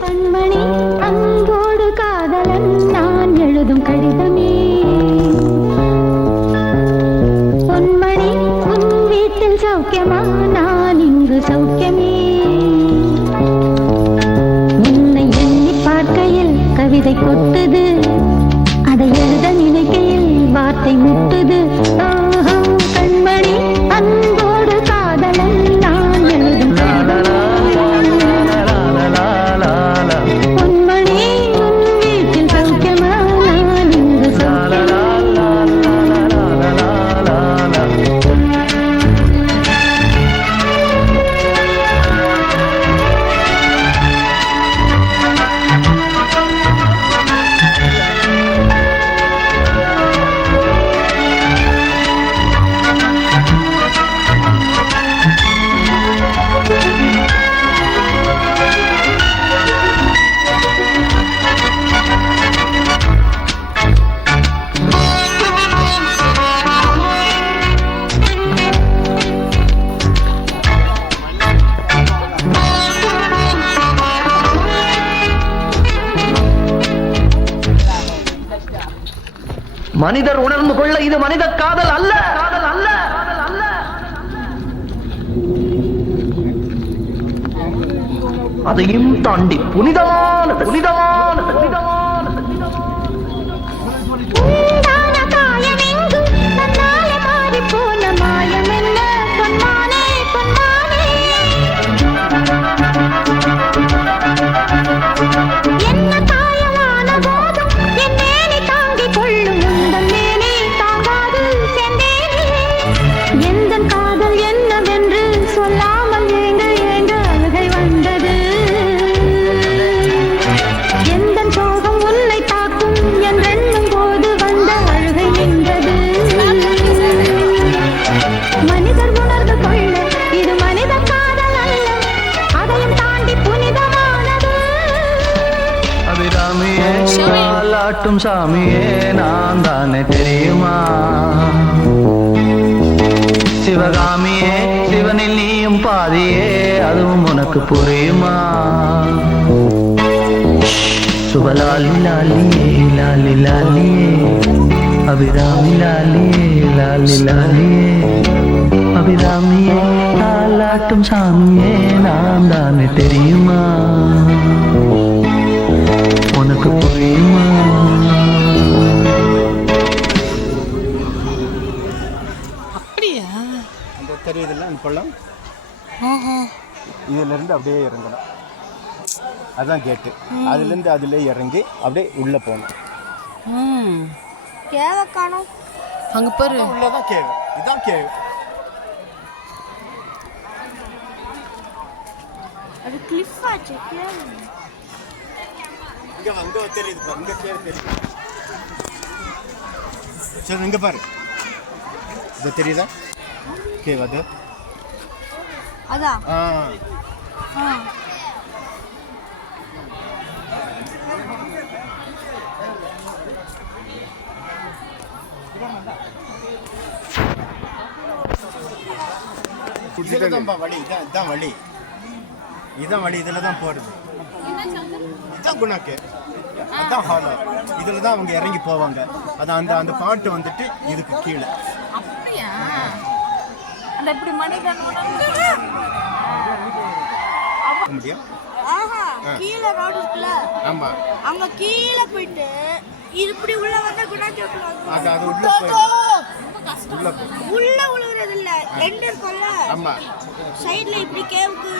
கண்மணி அன்போடு காதலன் நான் எழுதும் கடிதமே. பொன்மணி உன் வீட்டில் சௌக்கியமா, நான் இங்கு சௌக்கியமே. உன்னை எண்ணி பார்க்கையில் கவிதை கொட்டுது, அதை எழுத நினைக்கையில் வார்த்தை முட்டுது. கண்மணி அன்போடு காதலன் நான் எழுதும் பொன்மணி உன் வீட்டில் சௌக்கியமா, நான் இங்கு சௌக்கியமா. மனிதர் உணர்ந்து கொள்ள இது மனித காதல் அல்ல, காதல் அல்ல, காதல் அல்ல. அதையும் தாண்டி புனிதமானது, புனிதமானது, புனிதமானது. காட்டும் சாமியே நான் தானே தெரியுமா? சிவகாமியே சிவனில் நீயும் பாதியே, அதுவும் உனக்கு புரியுமா? சுபலாலி லாலியே லாலி லாலியே, அபிராமி லாலியே லாலி லாலியே, அபிராமியே காலாட்டும் சாமியே நான் தானே தெரியுமா? உனக்கு புரியுமா? அப்படியா? அந்த தெரியுதுல்ல அந்த பள்ளம், இதுலேருந்து அப்படியே இறங்கணும். அதுதான் கேட்டு. அதுலேருந்து அதில் இறங்கி அப்படியே உள்ளே போகணும். கேவ காணோம் அங்கே பாரு, உள்ளதான் கேவு. இதுதான் கேவு. அது கிளிஃப் ஆச்சு. அங்கே தெரியுது பாரு, இங்கே கேவு தெரியுது. சரி இங்கே பாரு, இது தெரியுதா கேவ்? அது அதான். வழி இதான் வழி, இதான் வழி. இதில் தான் போகிறது. இதுதான் குணாக்கு, அதுதான் ஹாலோ. இதில் தான் அவங்க இறங்கி போவாங்க. அது அந்த அந்த பாட்டு வந்துட்டு இதுக்கு கீழே. அப்படியா? அந்த எப்படி மனிதன் முடியும். கீழே ரோடு இருக்குல்ல, ஆமா, அங்க கீழே போயிட்டு இப்படி உள்ள வந்தா குணாக்கு அது அது உள்ள போயிடும். உள்ள உள்ள உழுவுறது இல்ல, எண்ட் இருக்கும்ல, ஆமா, சைடுல இப்படி கேவுக்கு